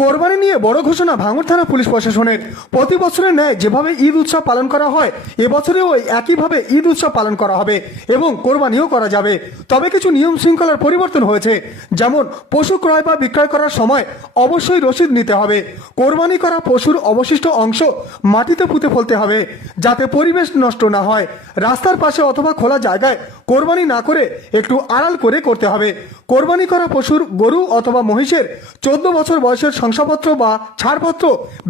কোরবানি নিয়ে বড় ঘোষণা ভাঙড় থানা পুলিশ প্রশাসনের। প্রতি বছরের ন্যায় যেভাবে ঈদ উৎসব পালন করা হয়, এবছরেও একইভাবে ঈদ উৎসব পালন করা হবে এবং কোরবানিও করা যাবে। তবে কিছু নিয়ম শৃঙ্খলার পরিবর্তন হয়েছে। যেমন পশু ক্রয় বা বিক্রয় করার সময় অবশ্যই রসিদ নিতে হবে। কোরবানি করা পশুর অবশিষ্ট অংশ মাটিতে পুঁতে ফেলতে হবে, যাতে পরিবেশ নষ্ট না হয়। রাস্তার পাশে অথবা খোলা জায়গায় কোরবানি না করে একটু আড়াল করে করতে হবে। কোরবানি করা পশুর গরু অথবা মহিষের 14 বছর বয়সের শংসাপত্র বা ছাড়পত্র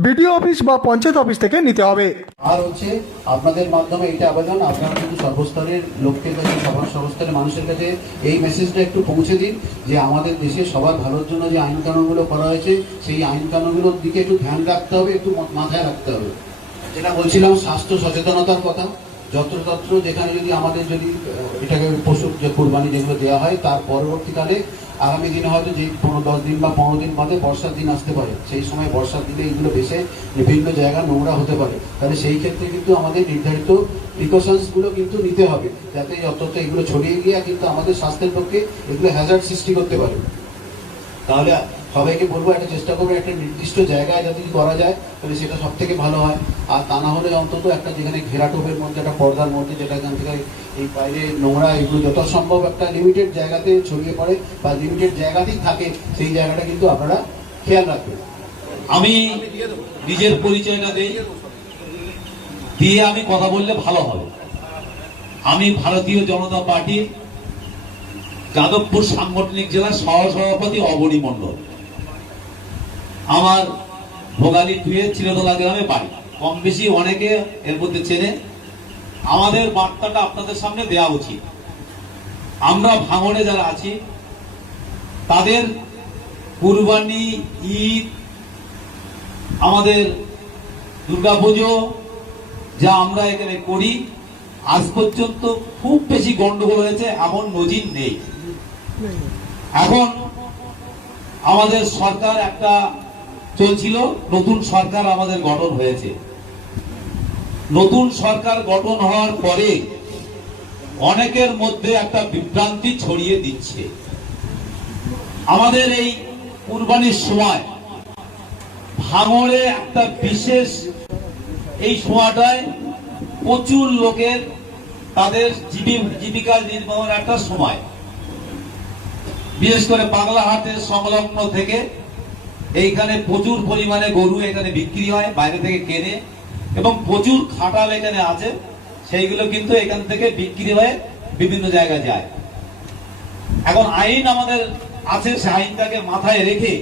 বিডিও অফিস বা পঞ্চায়েত অফিস থেকে নিতে হবে। আর হচ্ছে আপনাদের মাধ্যমে এটা আবেদন, আপনারা কিন্তু সর্বস্তরের লোকদের কাছে, সর্বস্তরের মানুষের কাছে এই মেসেজটা একটু পৌঁছে দিন যে আমাদের দেশে সবার ভালোর জন্য যে আইন কানুনগুলো করা হয়েছে, সেই আইন কানুনগুলোর দিকে একটু ধ্যান রাখতে হবে, একটু মাথায় রাখতে হবে। যেটা বলছিলাম, স্বাস্থ্য সচেতনতার কথা, যত্রতত্র যেখানে যদি আমাদের যদি এটাকে পশু যে কোরবানি যেগুলো দেওয়া হয়, তার পরবর্তীকালে আগামী দিনে হয়তো যে 10 দিন বা 15 দিন বাদে বর্ষার দিন আসতে পারে, সেই সময় বর্ষার দিনে এগুলো বেশে বিভিন্ন জায়গা নোংরা হতে পারে। তাহলে সেই ক্ষেত্রে কিন্তু আমাদের নির্ধারিত প্রিকশনসগুলো কিন্তু নিতে হবে, যাতে যত এগুলো ছড়িয়ে গিয়ে কিন্তু আমাদের স্বাস্থ্যের পক্ষে এগুলো হ্যাজার্ড সৃষ্টি করতে পারে। তাহলে সবাইকে বলবো একটা চেষ্টা করবো একটা নির্দিষ্ট জায়গায় যদি করা যায় তাহলে সেটা সব থেকে ভালো হয়। আর তা না হলে অন্তত একটা যেখানে ঘেরাটোপের মধ্যে, একটা পর্দার মধ্যে, যেটা এখান থেকে এই বাইরে নোংরা এগুলো যত সম্ভব একটা লিমিটেড জায়গাতে ছড়িয়ে পড়ে বা লিমিটেড জায়গাতেই থাকে, সেই জায়গাটা কিন্তু আপনারা খেয়াল রাখবেন। আমি নিজের পরিচয়টা দেই, দিয়ে আমি কথা বললে ভালো হবে। আমি ভারতীয় জনতা পার্টির যাদবপুর সাংগঠনিক জেলার সহসভাপতি অবনী মণ্ডল। আমার ভোগালী 2 চিরতলা গ্রামে বাড়ি। কম বেশি অনেকে এর মধ্যে চেনে। আমাদের বার্তাটা আপনাদের সামনে দেওয়া উচিত। আমরা ভাঙড়ে যারা আছি তাদের কুরবানি, ঈদ, আমাদের দুর্গাপুজো যা আমরা এখানে করি, আজ পর্যন্ত খুব বেশি গন্ডগোল হয়েছে এমন নজির নেই। এখন আমাদের সরকার একটা চলছিল, নতুন সরকার আমাদের গঠন হয়েছে। নতুন সরকার গঠন হওয়ার পরে অনেকের মধ্যে একটা বিভ্রান্তি ছড়িয়ে দিচ্ছে। আমাদের এই কুরবানির সময় ভাঙড়ে একটা বিশেষ, এই সময়টায় প্রচুর লোকের তাদের জীবিকা নির্বাহের একটা সময়। বিশেষ করে বাংলাহাটের সংলগ্ন থেকে এইখানে প্রচুর পরিমাণে গরু এখানে বিক্রি হয়, বাইরে থেকে কেনে, এবং প্রচুর খাটাল এখানে আছে, সেইগুলো কিন্তু এখান থেকে বিক্রি হয়ে বিভিন্ন জায়গায় যায়। এখন আইন আমাদের আছে, সে আইনটাকে মাথায় রেখে